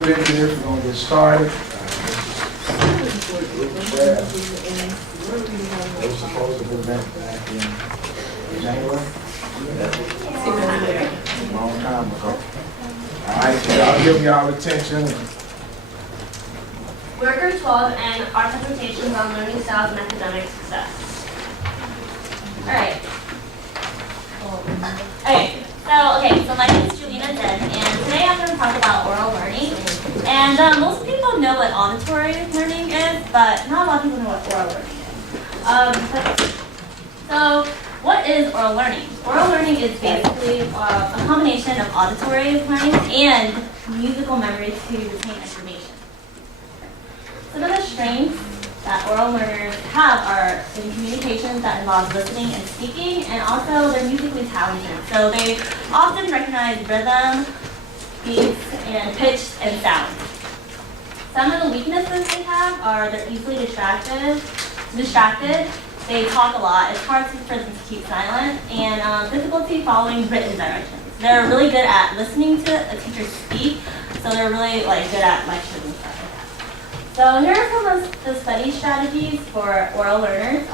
Engineers, we're going to get started. They were supposed to present back in January. A long time ago. All right, so y'all give me y'all attention. Worker 12 and our presentations on learning styles and academic success. Alright. So my name is Julina Den, and today I'm going to talk about oral learning. And most people know what auditory learning is, but not a lot of people know what oral learning is. So what is oral learning? Oral learning is basically a combination of auditory learning and musical memory to retain information. Some of the strengths that oral learners have are in communications that involves listening and speaking, and also they're musically talented. So they often recognize rhythm, beats, and pitch and sound. Some of the weaknesses they have are they're easily distracted. They talk a lot. It's hard for them to keep silent, and difficulty following written directions. They're really good at listening to a teacher speak, so they're really good at lectures and stuff like that. So here are some of the study strategies for oral learners.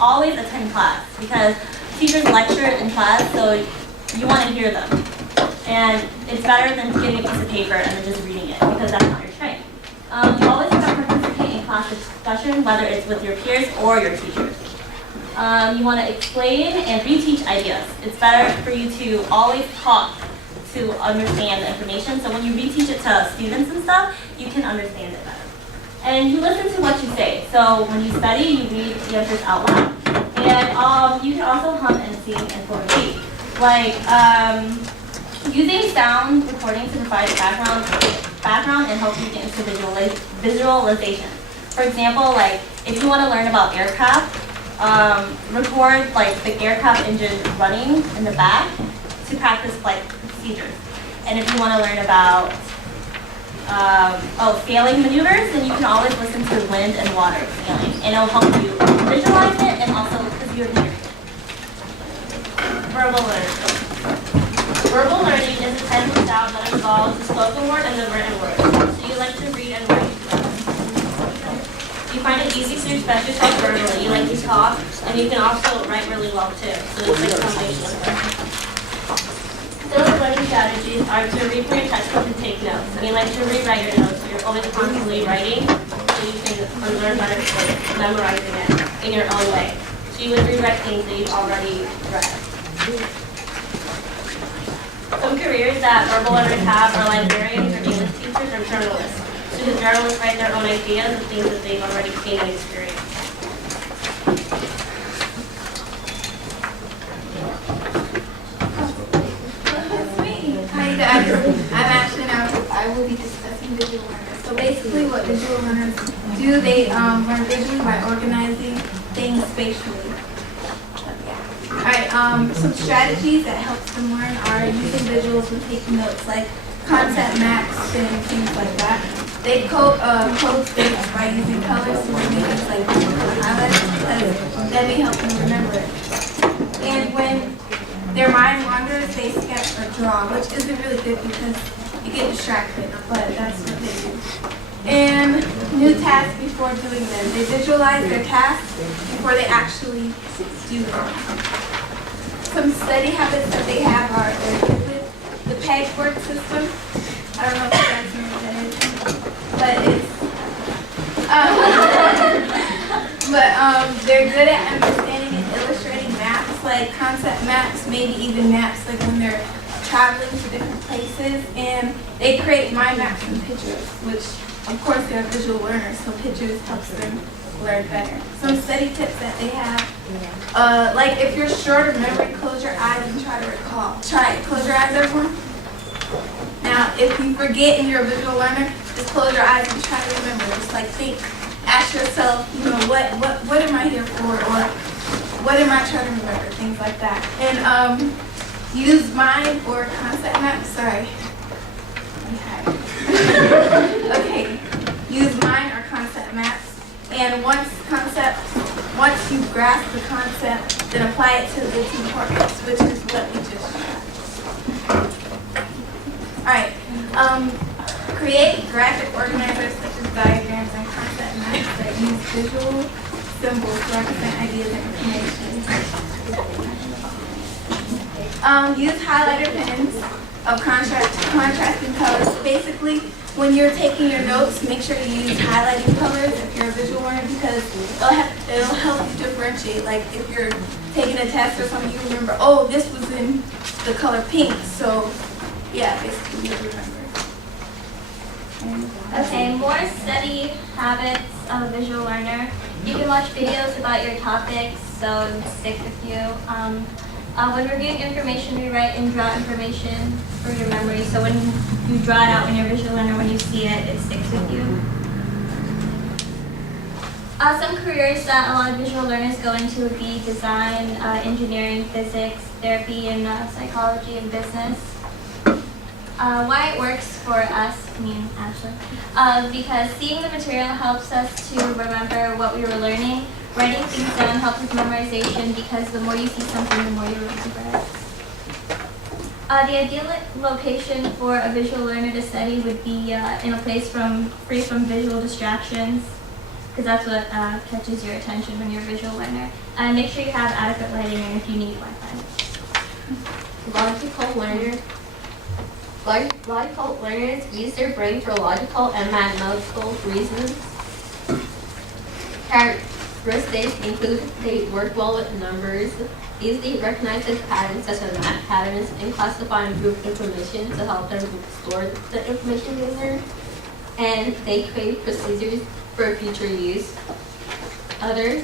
Always attend class, because teachers lecture in class, so you want to hear them. And it's better than getting a piece of paper and then just reading it, because that's not your strength. You always want to participate in class discussion, whether it's with your peers or your teachers. You want to explain and reteach ideas. It's better for you to always talk to understand the information, so when you reteach it to students and stuff, you can understand it better. And you listen to what you say. So when you study, you read the answers out loud. And you can also hum and sing and form a beat. Using sound recording to provide background and help you get into visualization. For example, if you want to learn about aircraft, record the aircraft engine running in the back to practice flight procedures. And if you want to learn about sailing maneuvers, then you can always listen to wind and water sailing, and it'll help you visualize it and also because you're hearing it. Verbal learning. Verbal learning is a type of style that involves the spoken word and the written word. So you like to read and write together. You find it easy to express yourself verbally. You like to talk, and you can also write really well too. So it's a combination of that. Those learning strategies are to read from your textbook and take notes. And you like to rewrite your notes, so you're always constantly writing, so you can learn better memorizing it in your own way. So you would rewrite things that you've already read. Some careers that verbal learners have are librarians or English teachers or journalists. So the journalists write their own ideas of things that they've already seen and experienced. I'm Ashley, and I will be discussing visual learners. So basically what visual learners do, they learn visually by organizing things spatially. Alright, some strategies that helps them learn are using visuals and taking notes, like concept maps and things like that. They code things by using colors to remove things like highlights, because that may help them remember it. And when their mind wanders, they sketch or draw, which isn't really good because you get distracted, but that's what they do. And new tasks before doing them. They visualize their tasks before they actually do them. Some study habits that they have are the pegboard system. I don't know if you guys know what that is, but they're good at understanding and illustrating maps, like concept maps, maybe even maps like when they're traveling to different places, and they create mind maps and pictures, which of course they're visual learners, so pictures helps them learn better. Some study tips that they have, like if you're short of memory, close your eyes and try to recall. Try it. Close your eyes, everyone. Now, if you forget and you're a visual learner, just close your eyes and try to remember. Just think. Ask yourself, what am I here for, or what am I trying to remember? Things like that. And use mind or concept maps. Sorry. Okay. Use mind or concept maps. And once you grasp the concept, then apply it to its importance, which is what we just tried. All right. Create graphic organizers such as diagrams and concept maps that use visual symbols to represent ideas and information. Use highlighter pens of contrasting colors. So basically, when you're taking your notes, make sure you use highlighting colors if you're a visual learner because it'll help you differentiate. Like if you're taking a test or something, you remember, oh, this was in the color pink. So yeah, basically you'll remember. Okay, more study habits of a visual learner. You can watch videos about your topics, so it stick with you. When reviewing information, rewrite and draw information for your memory. So when you draw it out when you're a visual learner, when you see it, it sticks with you. Some careers that a lot of visual learners go into would be design, engineering, physics, therapy, and psychology and business. Why it works for us, me and Ashley, because seeing the material helps us to remember what we were learning. Writing things down helps with memorization because the more you see something, the more you remember it. The ideal location for a visual learner to study would be in a place free from visual distractions, because that's what catches your attention when you're a visual learner. Make sure you have adequate lighting and if you need Wi-Fi. Logical learners use their brain for logical and mathematical reasons. Characteristics include they work well with numbers, easily recognize patterns such as math patterns, and classify and group information to help them store the information they learn. And they create procedures for future use. Other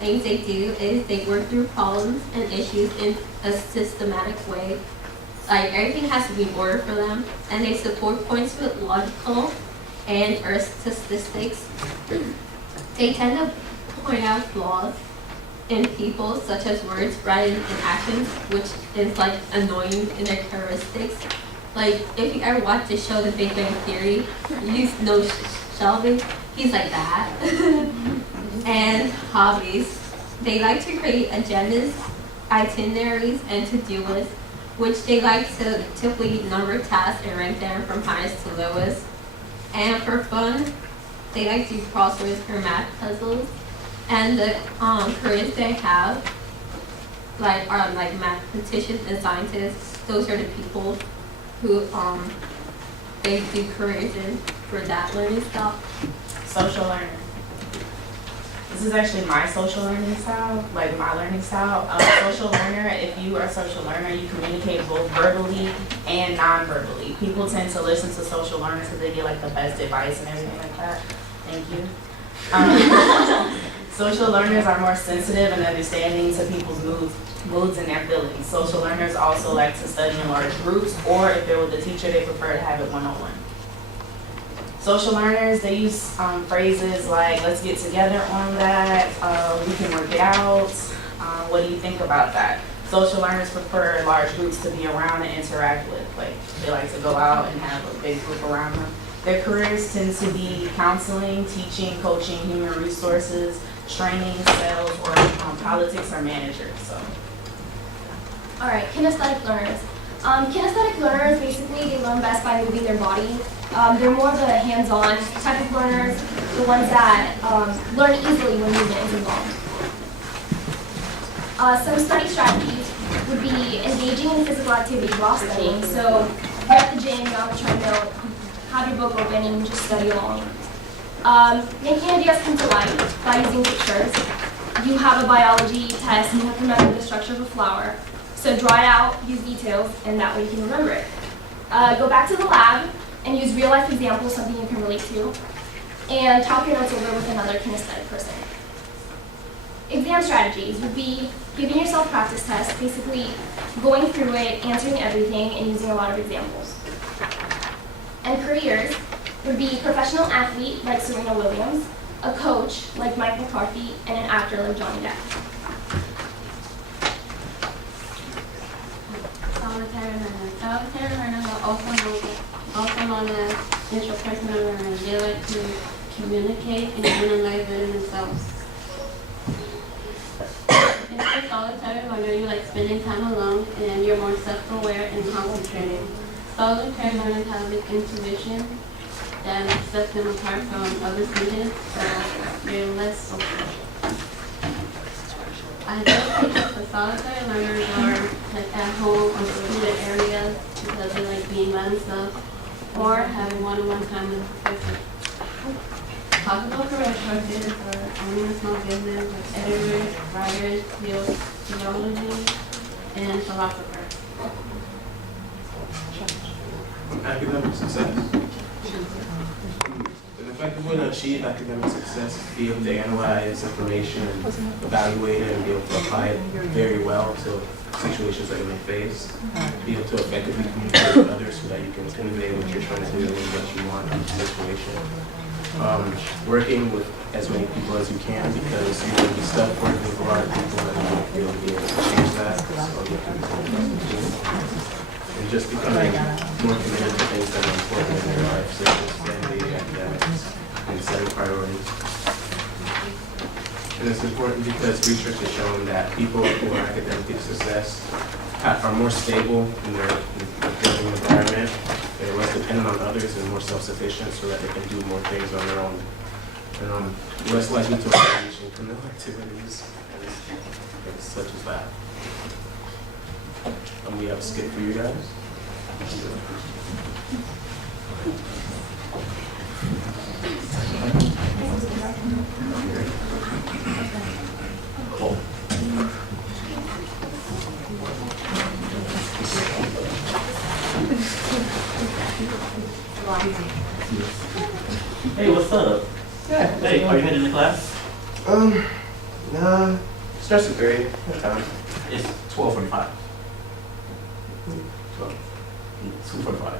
things they do is they work through problems and issues in a systematic way. Like everything has to be in order for them, and they support points with logical and or statistics. They tend to point out flaws in people, such as words, writing, and actions, which is like annoying in their characteristics. Like if you ever watch the show The Big Bang Theory, you know Sheldon, he's like that. And hobbies, they like to create agendas, itineraries, and to-do lists, which they like to typically number tasks and rank them from highest to lowest. And for fun, they like to do crosswords or math puzzles. And the careers they have, are like mathematicians and scientists. Those are the people who they do careers in for that learning style. Social learner. This is actually my social learning style, like my learning style. Social learner, if you are a social learner, you communicate both verbally and non-verbally. People tend to listen to social learners because they get like the best advice and everything like that. Thank you. Social learners are more sensitive and understanding to people's moods and their feelings. Social learners also like to study in large groups, or if they're with a teacher, they prefer to have it one-on-one. Social learners, they use phrases like, let's get together on that, we can work it out, what do you think about that? Social learners prefer large groups to be around and interact with. Like, they like to go out and have a big group around them. Their careers tend to be counseling, teaching, coaching, human resources, training, sales, or politics or managers. So. All right, kinesthetic learners. Kinesthetic learners, basically, they learn best by moving their body. They're more the hands-on type of learners, the ones that learn easily when movement is involved. Some study strategies would be engaging in physical activity while studying. So you're at the gym, you're on the treadmill, have your book open and just study along. Making ideas come to life by using pictures. You have a biology test and you have to remember the structure of a flower. So draw it out, use details, and that way you can remember it. Go back to the lab and use real-life examples, something you can relate to, and talk your notes over with another kinesthetic person. Exam strategies would be giving yourself practice tests, basically going through it, answering everything, and using a lot of examples. And careers would be professional athlete like Serena Williams, a coach like Mike McCarthy, and an actor like Johnny Depp. Solitary learners. Solitary learners are also known as intrapersonal learners. They like to communicate and analyze within themselves. If you're a solitary learner, you like spending time alone and you're more self-aware and concentrated. Solitary learners have this intuition that sets them apart from other students, so they're less social. I don't think that the solitary learners are like at home or secluded areas because they like being by themselves or having one-on-one time with the professor. Possible career choices are owning a small business like editors, writers, theologians, and philosophers. Academic success. An effective way to achieve academic success is be able to analyze information and evaluate it and be able to apply it very well to situations that you may face. Be able to effectively communicate with others so that you can convey what you're trying to do and what you want in the situation. Working with as many people as you can because you're going to be stuck working with a lot of people and you won't be able to change that. So you have to be and just becoming more committed to things that are important in your life, such as family, academics, and setting priorities. And it's important because research has shown that people who are academically successful are more stable in their working environment, they're less dependent on others and more self-sufficient so that they can do more things on their own. And less likely to engage in criminal activities and such as that. We have a skit for you guys. Cool. Hey, what's up? Yeah. Hey, are you heading to class? Nah. Starts at 3. What time? It's 12:45. 2:45.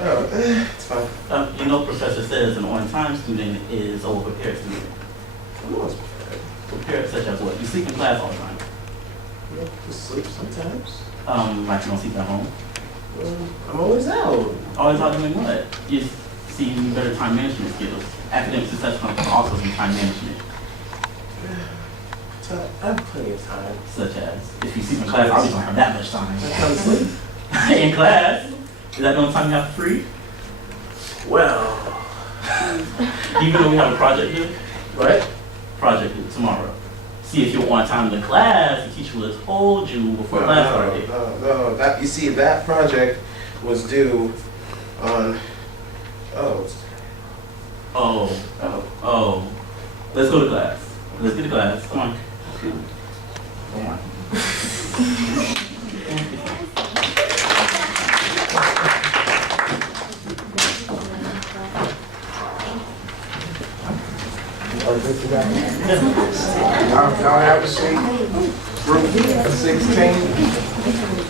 Oh, it's fine. You know, professor says an on-time student is a well-prepared student. I'm always prepared. Prepared such as what? You sleep in class all the time. You know, just sleep sometimes. Like you don't sleep at home. I'm always out. Always out doing what? You see, you need better time management skills. Academic success comes from also from time management. I have plenty of time. Such as, if you sleep in class, obviously don't have that much time. I come to sleep. In class? Is that the only time you have free? Well, Even though we have a project due? what? Project due tomorrow. See if you're on time in the class, the teacher will have told you before class started. No. That, you see, that project was due on, Oh. Let's go to class. Let's get to class. Come on. Come on. Y'all have a seat. Group 16.